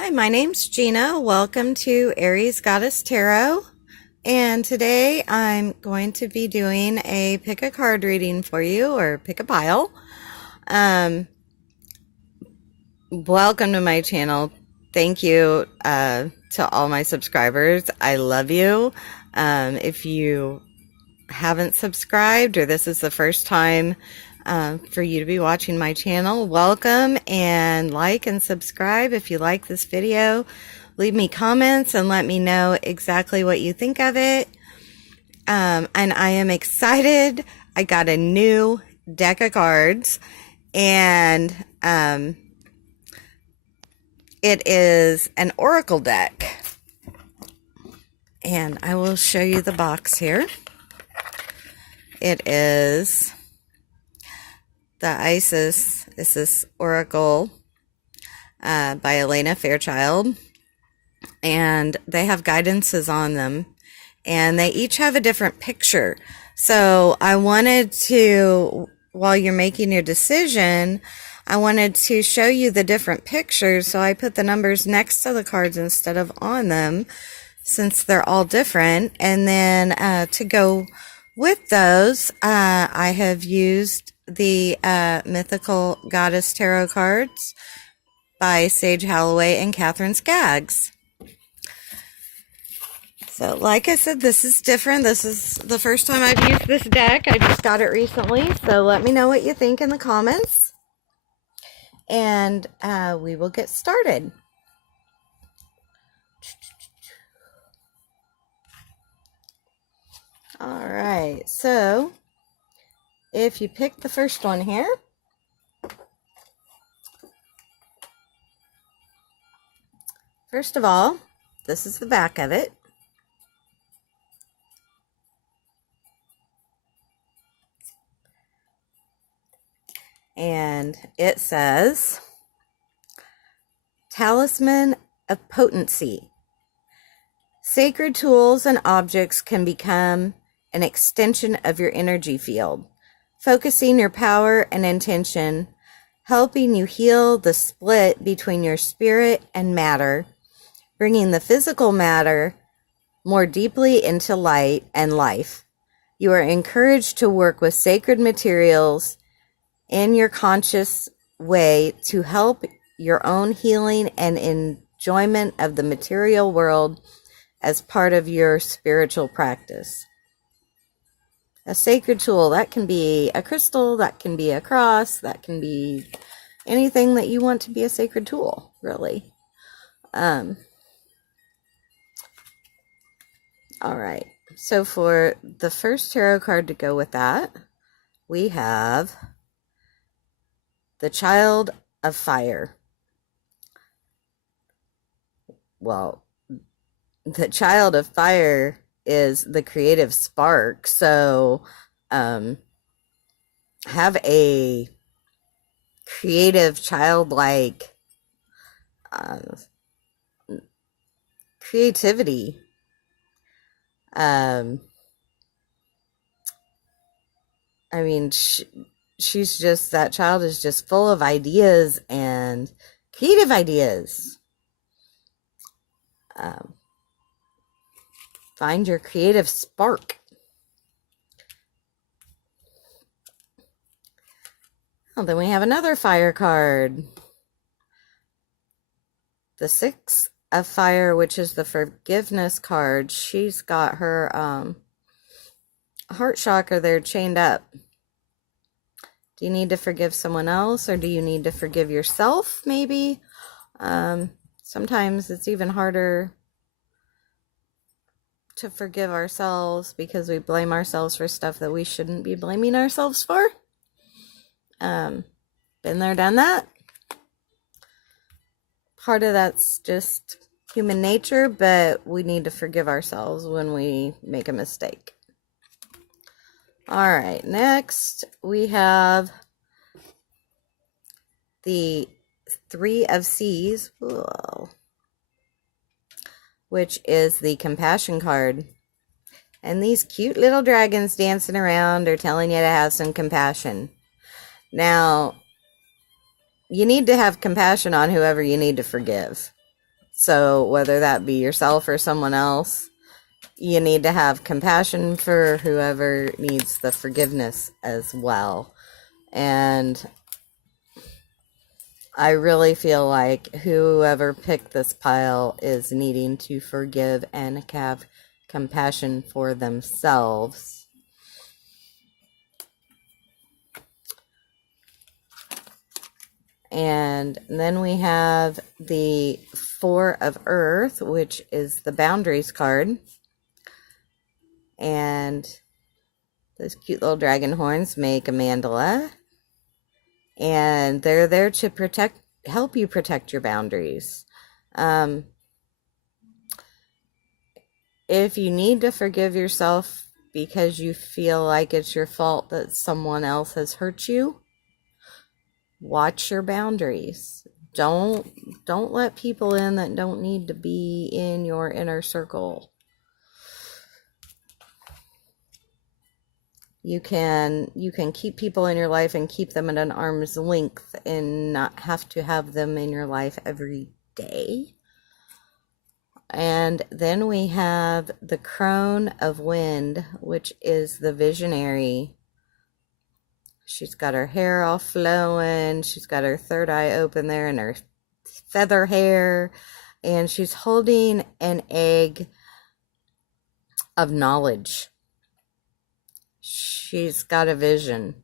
Hi, my name's Gina. Welcome to Aries Goddess Tarot. And today I'm going to be doing a pick a card reading for you, or pick a pile. Welcome to my channel. Thank you to all my subscribers. I love you. If you haven't subscribed, or this is the first time for you to be watching my channel, welcome, and like and subscribe if you like this video. Leave me comments and let me know exactly what you think of it. And I am excited. I got a new deck of cards, and it is an oracle deck. And I will show you the box here. It is the Isis Oracle by Elena Fairchild, and they have guidances on them, and they each have a different picture. So I wanted to, while you're making your decision, I wanted to show you the different pictures, so I put the numbers next to the cards instead of on them, since they're all different. And then to go with those, I have used the Mythical Goddess Tarot cards by Sage Holloway and Catherine Skaggs. So like I said, this is different. This is the first time I've used this deck. I just got it recently. So let me know what you think in the comments. And we will get started. All right, so if you pick the first one here, first of all, this is the back of it. And it says, Talisman of Potency. Sacred tools and objects can become an extension of your energy field, focusing your power and intention, helping you heal the split between your spirit and matter, bringing the physical matter more deeply into light and life. You are encouraged to work with sacred materials in your conscious way to help your own healing and enjoyment of the material world as part of your spiritual practice. A sacred tool, that can be a crystal, that can be a cross, that can be anything that you want to be a sacred tool, really. All right, so for the first tarot card to go with that, we have the Child of Fire. Well, the Child of Fire is the creative spark, so have a creative, childlike creativity. I mean, she's just, that child is just full of ideas and creative ideas. Find your creative spark. Oh, then we have another fire card. The Six of Fire, which is the forgiveness card. She's got her heart chakra there chained up. Do you need to forgive someone else, or do you need to forgive yourself, maybe? Sometimes it's even harder to forgive ourselves because we blame ourselves for stuff that we shouldn't be blaming ourselves for. Been there, done that. Part of that's just human nature, but we need to forgive ourselves when we make a mistake. All right, next we have the Three of Seas. Whoa. Which is the compassion card. And these cute little dragons dancing around are telling you to have some compassion. Now, you need to have compassion on whoever you need to forgive. So whether that be yourself or someone else, you need to have compassion for whoever needs the forgiveness as well. And I really feel like whoever picked this pile is needing to forgive and have compassion for themselves. And then we have the Four of Earth, which is the Boundaries card. And those cute little dragon horns make a mandala. And they're there to help you protect your boundaries. If you need to forgive yourself because you feel like it's your fault that someone else has hurt you, watch your boundaries. Don't let people in that don't need to be in your inner circle. You can keep people in your life and keep them at an arm's length and not have to have them in your life every day. And then we have the Crone of Wind, which is the visionary. She's got her hair all flowing. She's got her third eye open there and her feather hair. And she's holding an egg of knowledge. She's got a vision.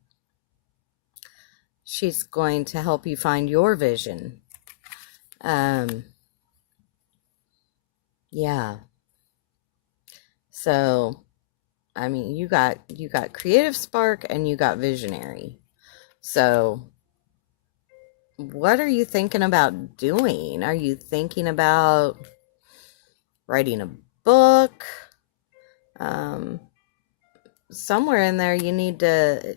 She's going to help you find your vision. Yeah. So, I mean, you got creative spark and you got visionary. So, what are you thinking about doing? Are you thinking about writing a book? Somewhere in there you need to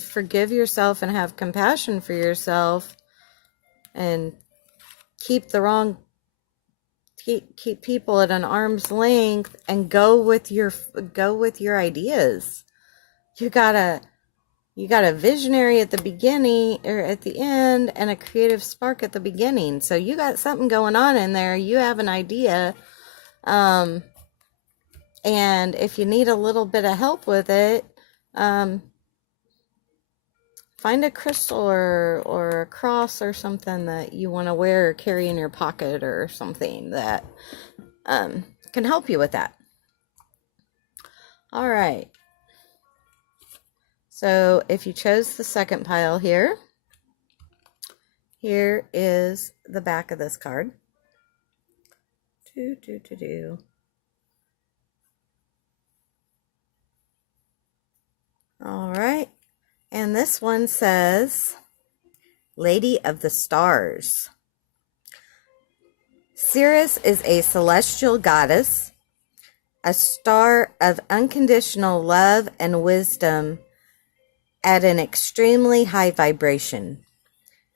forgive yourself and have compassion for yourself and keep people at an arm's length and go with your ideas. You got a visionary at the beginning or at the end and a creative spark at the beginning. So you got something going on in there. You have an idea. And if you need a little bit of help with it, find a crystal or a cross or something that you want to wear or carry in your pocket or something that can help you with that. All right. So if you chose the second pile here is the back of this card. All right. And this one says, Lady of the Stars. Ceres is a celestial goddess, a star of unconditional love and wisdom at an extremely high vibration.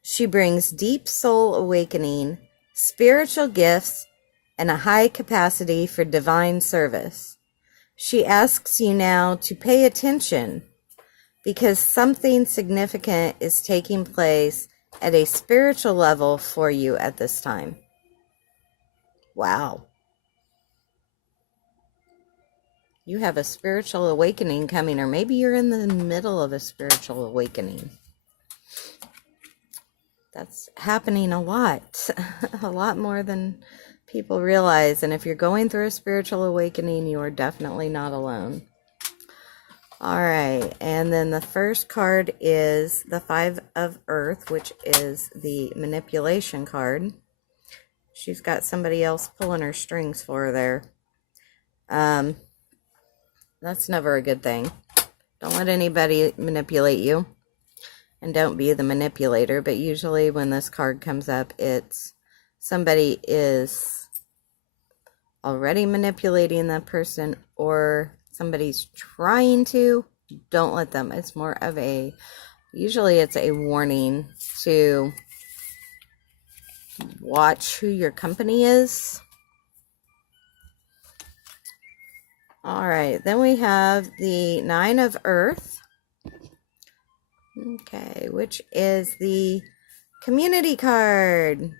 She brings deep soul awakening, spiritual gifts, and a high capacity for divine service. She asks you now to pay attention because something significant is taking place at a spiritual level for you at this time. Wow. You have a spiritual awakening coming, or maybe you're in the middle of a spiritual awakening. That's happening a lot, a lot more than people realize. And if you're going through a spiritual awakening, you are definitely not alone. All right, and then the first card is the Five of Earth, which is the manipulation card. She's got somebody else pulling her strings for her there. That's never a good thing. Don't let anybody manipulate you, and don't be the manipulator. But usually when this card comes up, it's somebody is already manipulating that person or somebody's trying to. Don't let them. It's more of usually it's a warning to watch who your company is. All right, then we have the Nine of Earth. Okay, which is the community card.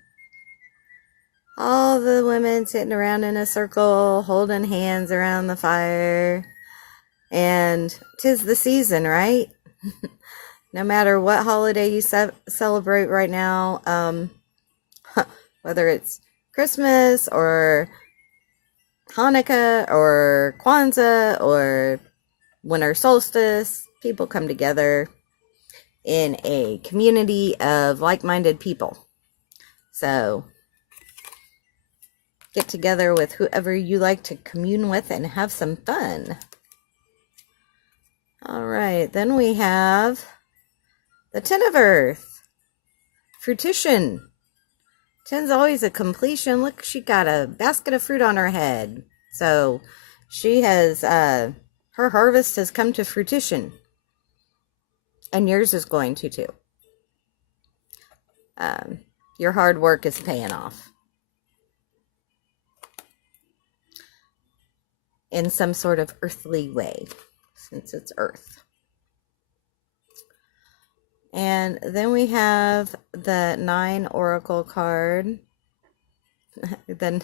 all the women sitting around in a circle, holding hands around the fire. And 'tis the season, right? No matter what holiday you celebrate right now, whether it's Christmas or Hanukkah or Kwanzaa or winter solstice, people come together in a community of like-minded people. So get together with whoever you like to commune with and have some fun. All right, then we have the Ten of Earth, fruition. Ten's always a completion. Look, she got a basket of fruit on her head. So she has, her harvest has come to fruition. And yours is going to too. Your hard work is paying off. In some sort of earthly way, since it's earth. And then we have the 9 oracle card. Then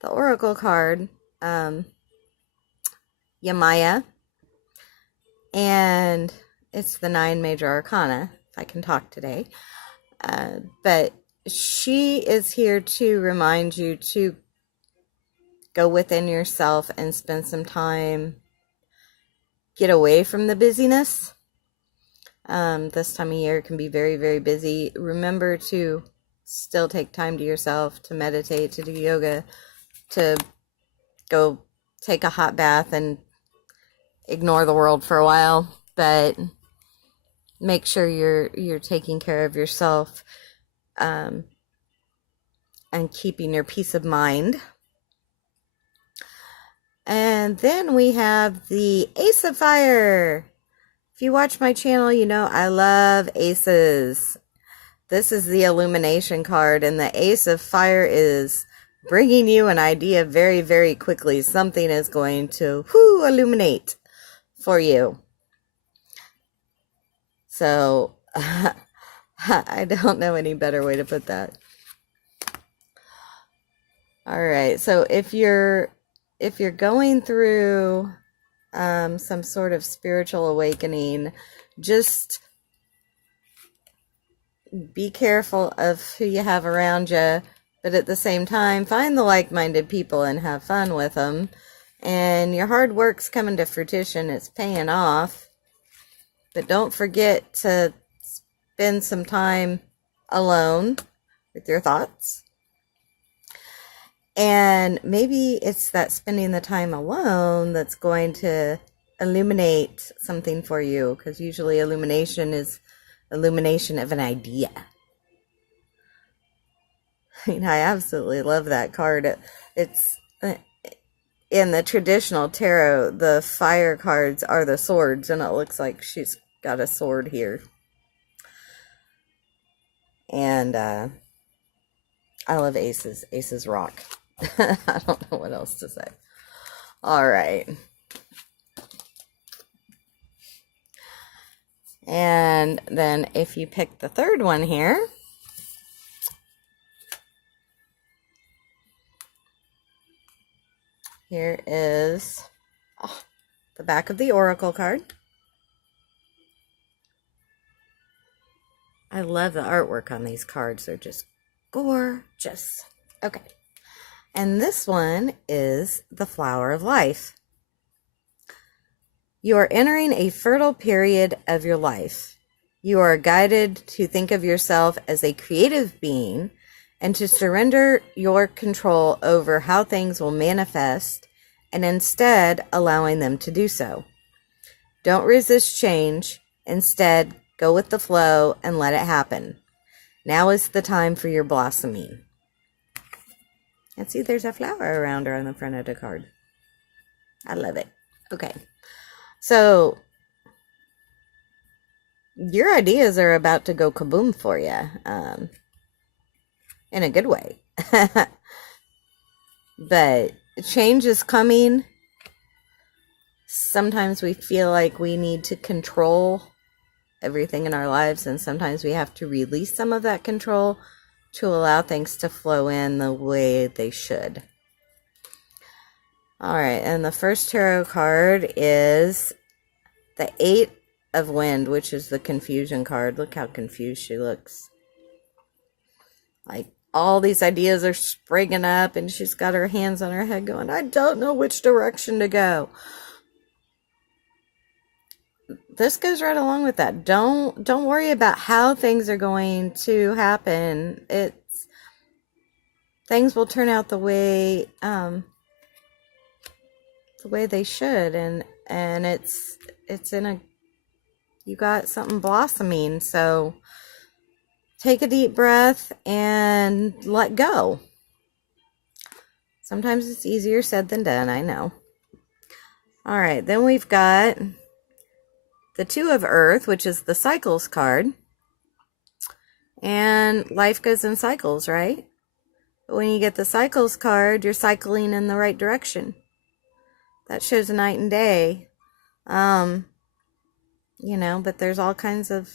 the oracle card, Yamaya. And it's the 9 major arcana, if I can talk today. But she is here to remind you to go within yourself and spend some time, get away from the busyness. This time of year can be very, very busy. Remember to still take time to yourself, to meditate, to do yoga, to go take a hot bath and ignore the world for a while. But make sure you're taking care of yourself, and keeping your peace of mind. And then we have the Ace of Fire. If you watch my channel, you know I love aces. This is the illumination card, and the Ace of Fire is bringing you an idea very, very quickly. Something is going to illuminate for you. So, I don't know any better way to put that. All right, so if you're going through some sort of spiritual awakening, just be careful of who you have around you, but at the same time, find the like-minded people and have fun with them. And your hard work's coming to fruition. It's paying off. But don't forget to spend some time alone with your thoughts. And maybe it's that spending the time alone that's going to illuminate something for you, because usually illumination is illumination of an idea. I mean, I absolutely love that card. It's in the traditional tarot, the fire cards are the swords, and it looks like she's got a sword here. And I love aces. Aces rock. I don't know what else to say. All right. And then if you pick the third one here, here is the back of the oracle card. I love the artwork on these cards. They're just gorgeous. Okay. And this one is the flower of life. You are entering a fertile period of your life. You are guided to think of yourself as a creative being and to surrender your control over how things will manifest, and instead allowing them to do so. Don't resist change. Instead, go with the flow and let it happen. Now is the time for your blossoming. And see, there's a flower around her on the front of the card. I love it. Okay. So, your ideas are about to go kaboom for you. In a good way. But change is coming. Sometimes we feel like we need to control everything in our lives, and sometimes we have to release some of that control. to allow things to flow in the way they should. All right, and the first tarot card is the Eight of Wind, which is the confusion card. Look how confused she looks. Like all these ideas are springing up and she's got her hands on her head going, I don't know which direction to go. This goes right along with that. Don't worry about how things are going to happen. Things will turn out the way they should, and it's in a, you got something blossoming. So take a deep breath and let go. Sometimes it's easier said than done, I know. All right, then we've got the Two of Earth, which is the cycles card. And life goes in cycles, right? But when you get the cycles card, you're cycling in the right direction. That shows a night and day. But there's all kinds of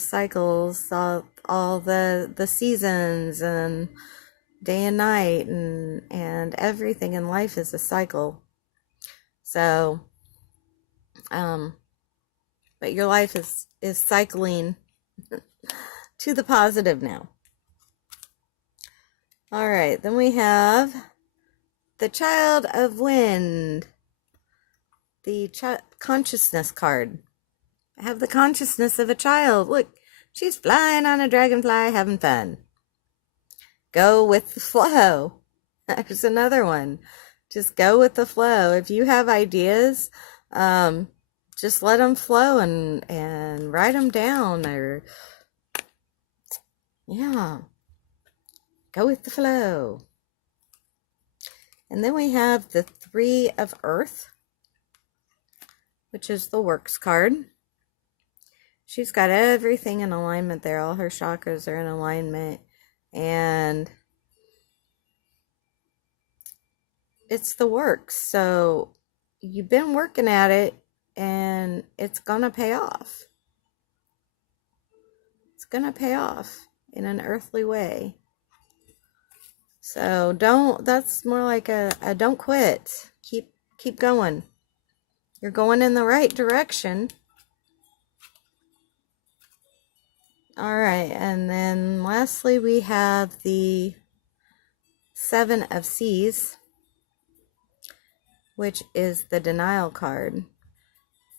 cycles, all the seasons and day and night and everything in life is a cycle. So, but your life is cycling to the positive now. All right, then we have the Child of Wind, the consciousness card. I have the consciousness of a child. Look, she's flying on a dragonfly, having fun. Go with the flow. There's another one. Just go with the flow. If you have ideas, just let them flow and write them down, or go with the flow. And then we have the Three of Earth, which is the works card. She's got everything in alignment there. All her chakras are in alignment. And it's the works. So you've been working at it and it's going to pay off. It's going to pay off in an earthly way. So that's more like a don't quit. Keep going. You're going in the right direction. All right, and then lastly we have the Seven of Seas, which is the denial card.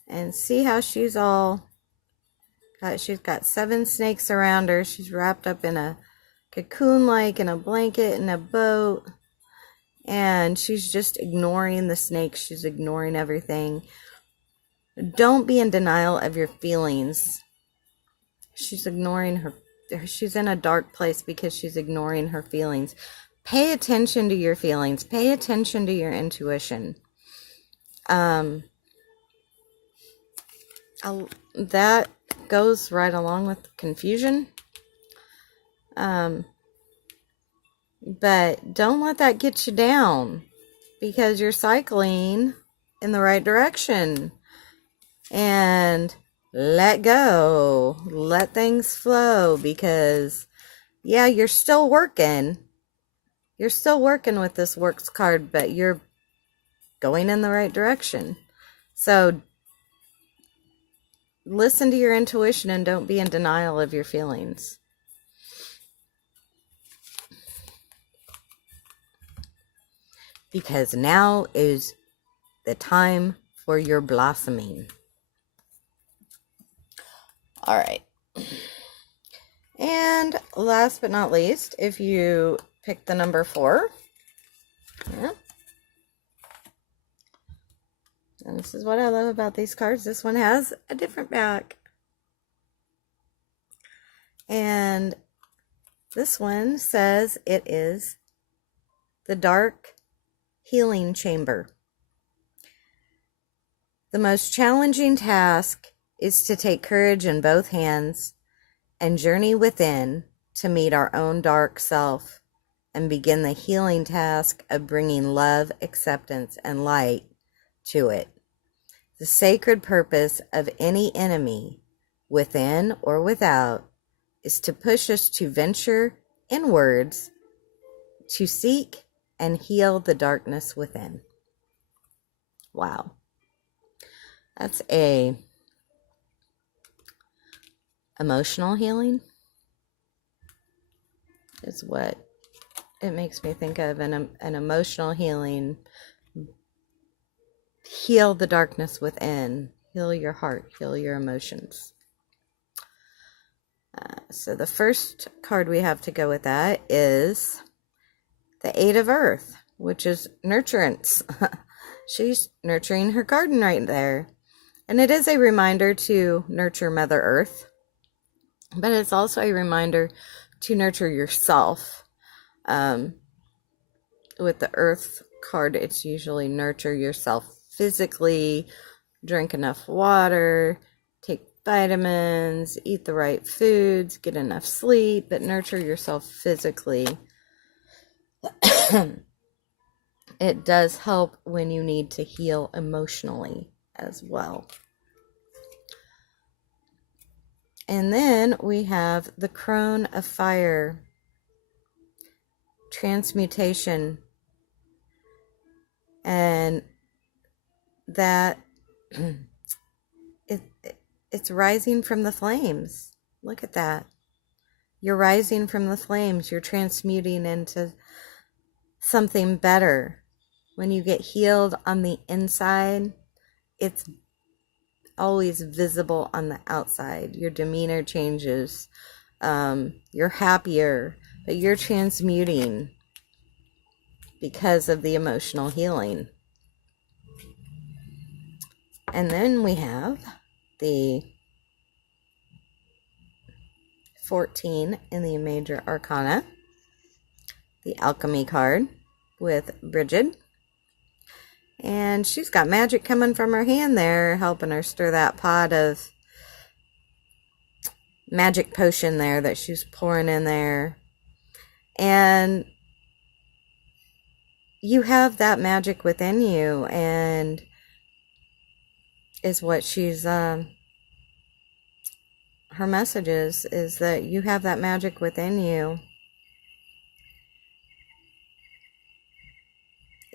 And see how she's got 7 snakes around her. She's wrapped up in a cocoon, like in a blanket, in a boat, and she's just ignoring the snakes. She's ignoring everything. Don't be in denial of your feelings. She's ignoring she's in a dark place because she's ignoring her feelings. Pay attention to your feelings. Pay attention to your intuition. That goes right along with confusion. But don't let that get you down, because you're cycling in the right direction. And let go. Let things flow, because you're still working. You're still working with this works card, but you're going in the right direction. So listen to your intuition and don't be in denial of your feelings. Because now is the time for your blossoming. All right. And last but not least, if you pick the number 4, and this is what I love about these cards. This one has a different back. And this one says it is the Dark Healing Chamber. The most challenging task is to take courage in both hands and journey within to meet our own dark self and begin the healing task of bringing love, acceptance, and light to it. The sacred purpose of any enemy, within or without, is to push us to venture inwards to seek and heal the darkness within. Wow. That's a emotional healing is what it makes me think of. An emotional healing. Heal the darkness within. Heal your heart. Heal your emotions. So the first card we have to go with that is the Eight of Earth, which is Nurturance. She's nurturing her garden right there. And it is a reminder to nurture Mother Earth. But it's also a reminder to nurture yourself. With the Earth card, it's usually nurture yourself physically, drink enough water, take vitamins, eat the right foods, get enough sleep, but nurture yourself physically. It does help when you need to heal emotionally as well. And then we have the Crone of Fire, transmutation, and that it's rising from the flames. Look at that. You're rising from the flames. You're transmuting into something better. When you get healed on the inside, it's always visible on the outside. Your demeanor changes. You're happier, but you're transmuting because of the emotional healing. And then we have the 14 in the Major Arcana, the Alchemy card with Bridget. And she's got magic coming from her hand there, helping her stir that pot of magic potion there that she's pouring in there. And you have that magic within you, and is what she's her message is that you have that magic within you,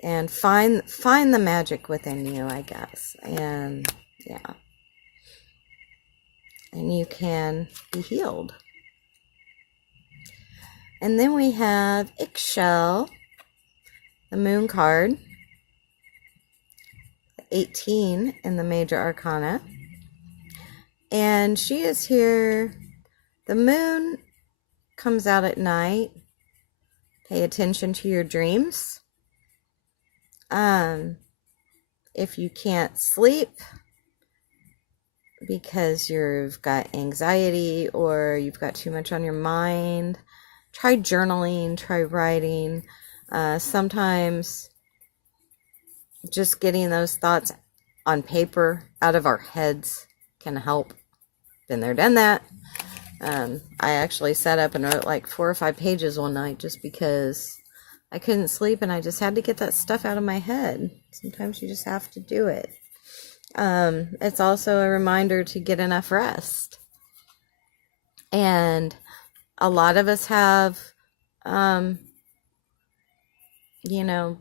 and find the magic within you, I guess. And yeah, and you can be healed. And then we have Ixchel, the Moon card, 18 in the Major Arcana. And she is here. The moon comes out at night. Pay attention to your dreams. If you can't sleep because you've got anxiety or you've got too much on your mind, try journaling, try writing. Sometimes just getting those thoughts on paper out of our heads can help. Been there, done that. I actually sat up and wrote like 4 or 5 pages one night just because I couldn't sleep and I just had to get that stuff out of my head. Sometimes you just have to do it. It's also a reminder to get enough rest. And a lot of us have, the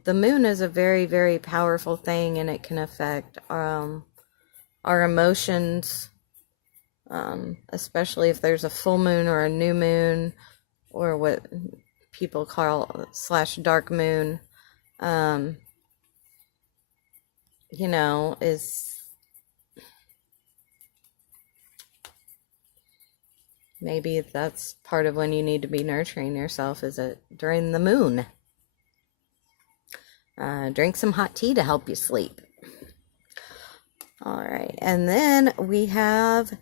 moon is a very, very powerful thing, and it can affect our emotions, especially if there's a full moon or a new moon, or what people call / dark moon, is maybe that's part of when you need to be nurturing yourself, is it during the moon. Drink some hot tea to help you sleep. All right, and then we have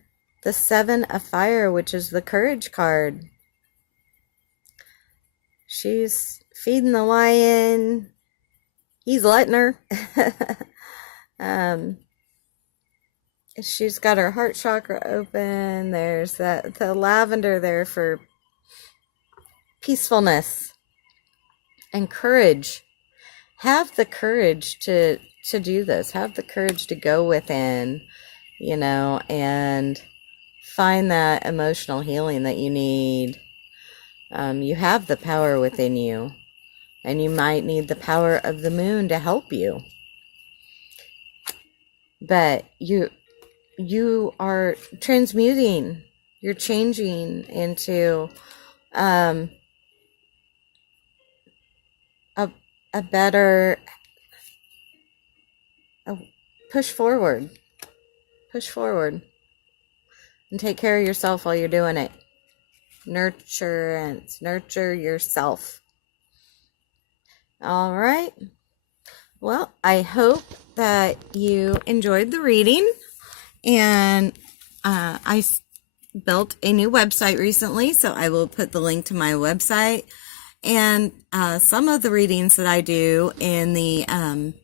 the 7 of Fire, which is the Courage card. She's feeding the lion. He's letting her. She's got her heart chakra open. There's the lavender there for peacefulness and courage. Have the courage to do this. Have the courage to go within, and find that emotional healing that you need. You have the power within you, and you might need the power of the moon to help you. But you are transmuting. You're changing into a better push forward. Push forward. And take care of yourself while you're doing it. Nurturance. Nurture yourself. All right. Well, I hope that you enjoyed the reading. And I built a new website recently, so I will put the link to my website and some of the readings that I do in the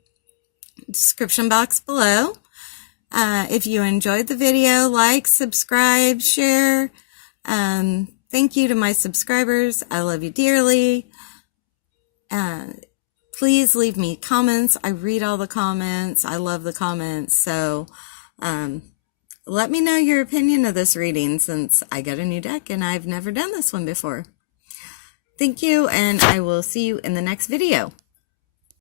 description box below. If you enjoyed the video, like, subscribe, share. Thank you to my subscribers. I love you dearly. Please leave me comments. I read all the comments. I love the comments. So let me know your opinion of this reading, since I got a new deck and I've never done this one before. Thank you, and I will see you in the next video.